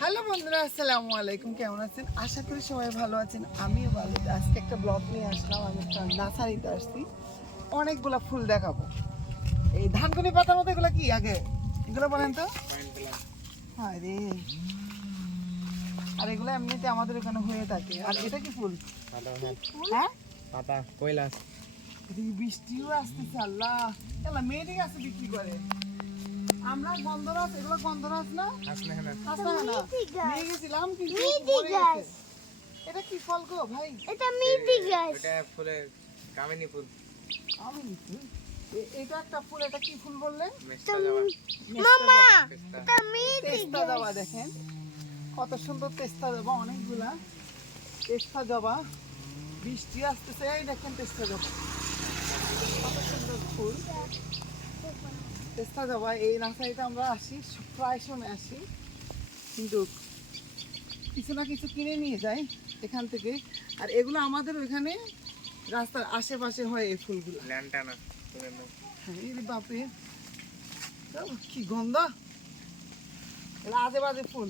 Hello বন্ধুরা আসসালামু আলাইকুম কেমন আছেন? আশা করি সবাই ভালো আছেন। আমিও ভালো। আজকে একটা ব্লগ নিয়ে আসলাম আমি একটা নার্সারিতে আসছি। অনেকগুলা ফুল দেখাবো। এই ধানকুনি পাতার মতো এগুলো কি আগে? এগুলো বলেন তো। হ্যাঁ রে। আর এগুলো এমনিতে আমাদের ওখানে হয়ে থাকে। আর এটা কি ফুল? হ্যাঁ। পাতা কৈলাস বৃষ্টিও আসতেছে আল্লাহ। মেয়েদিকে আছে বিক্রি করে। আমরা গন্ধরাজ এগুলো গন্ধরাজ না? হ্যাঁ নিয়ে গেছিলাম কিন্তু গাছ। গেছে। এটা কি ফল গো ভাই? এটা মিষ্টি গাছ। এটা ফুলের কামিনী ফুল। আমি নিচ্ছি। এ- এটা একটা ফুল এটা কি ফুল বললেন মামা এটা মিষ্টি তেস্তা জবা দেখেন। কত সুন্দর তেস্তা জবা অনেকগুলা। তেস্তা জবা বৃষ্টি আসতেছে এই দেখেন তেস্তা জবা কত সুন্দর ফুল। তেস্তা জবা এই নার্সারিতে আমরা আসি প্রায় সময় আসি। কিন্তু কিছু না কিছু কিনে নিয়ে যাই এখান থেকে। আর এগুলো আমাদের ওইখানে রাস্তার আশেপাশে হয় এই ফুলগুলো। হ্যাঁ, বাপরে। কি গন্ধ। আজে বাজে ফুল।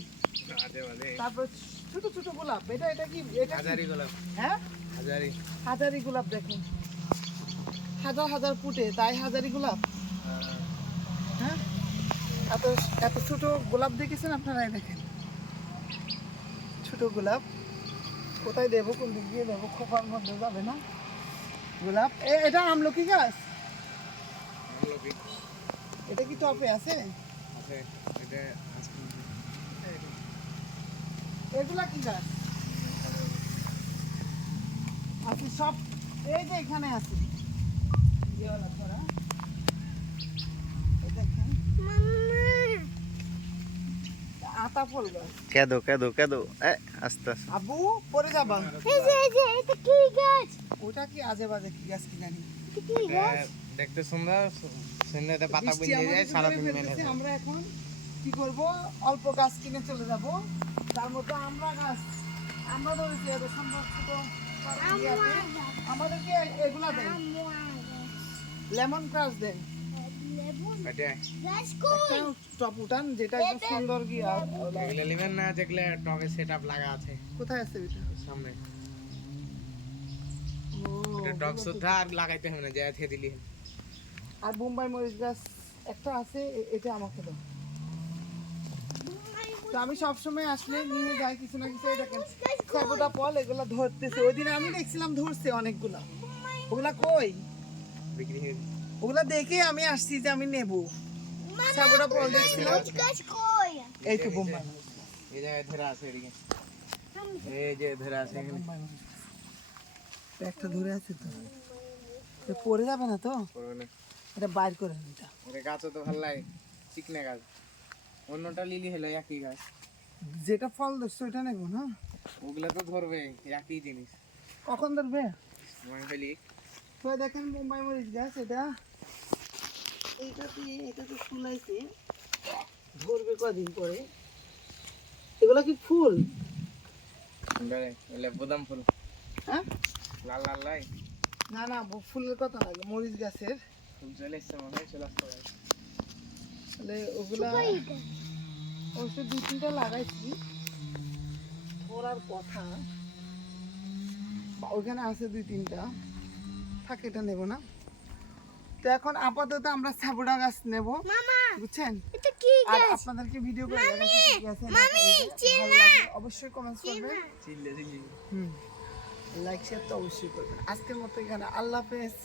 তারপর ছোট ছোট গোলাপ। এটা এটা কি? এটা হাজারি গোলাপ। হ্যাঁ? হাজারি। হাজারি গোলাপ দেখেন। হাজার হাজার ফুটে তাই হাজারি গোলাপ? হ্যাঁ? এত এত ছোট গোলাপ দেখেছেন আপনারা? এই দেখেন। ছোট গোলাপ। কোথায় দেবো কোন দিক দিয়ে দেবো? খোপার মধ্যে যাবে না? গোলাপ। এ এটা আমলকি গাছ? এটা কি টপে আছে? এগুলা কি গাছ? আছে সব এই যে এখানে আছে। ধরা। এই দেখেন ফল গাছ কেদো কেদো কেদো। এ আস্তে আস্তে। আবু পরে যাবা এই যে এই যে এটা কি গাছ? ওটা কি আজে বাজে কি গাছ কি জানি। কি গাছ? দেখতে সুন্দর সুন্দর পাতা বুঝে যায় সারাদিন মেরে মেলে আমরা এখন কি করব? অল্প গাছ কিনে চলে যাব। তার মধ্যে আমরা গাছ। আমরা ধরেছি এত সুন্দর ছোট আমাদেরকে এগুলা দেন। লেমন গ্রাস দেন এটা গাছ কই একটা টপ উঠান যেটা একদম সুন্দর এগুলো নেবেন না যেগুলো লাগা আছে। কোথায় আছে এটা? সামনে। সুদ্ধা আর লাগাইতে হবে না যায় থেকে দিলি। আর বোম্বাই মরিচ গাছ একটা আছে এটা আমাকে দাও। তো আমি সবসময় আসলে নিয়ে যাই কিছু না কিছু দেখেন সবটা ফল এগুলা ধরতেছে। ওই দিন আমি দেখছিলাম ধরছে অনেকগুলা। ওগুলা কই? বিক্রি হয়ে ওগুলা দেখে আমি আসছি যে আমি নেব। সবটা ফল দেখছিলাম এই তো বোম্বাই। এই জায়গায় ধরে আছে এদিকে। এই যে ধরে আছে একটা ধরে আছে তো। পড়ে যাবে না তো? এটা বাইর করে নিটা এটা। গাছও তো ভালো লাগে চিকনা গাছ। অন্যটা লিলি হলো একই গাছ। যেটা ফল ধরছে ওইটা নেব না? ওগুলা তো ধরবে একই জিনিস। কখন ধরবে? মনে তো দেখেন মুম্বাই মরিচ গাছ এটা। এইটা দিয়ে এটা তো ফুলাইছে। ধরবে কদিন পরে। এগুলো কি ফুল? বোদাম ফুল। হ্যাঁ? লাল লাল লাই। না না ফুলের কথা না মরিচ গাছের। ফুল চলে এসছে মনে হয় চলে আসতে পারে। তাহলে ওগুলা অবশ্য দু তিনটা লাগাইছি। ধরার কথা। বা ওখানে আছে দুই তিনটা। থাকে এটা নেব না। তো এখন আপাতত আমরা সাবুড়া গাছ নেব। বুঝছেন? আর আপনাদেরকে ভিডিও করে আছে ভালো লাগলে অবশ্যই কমেন্টস করবেন। হুম। লাইক শেয়ার তো অবশ্যই করবেন। আজকের মতো এখানে। আল্লাহ হাফেজ।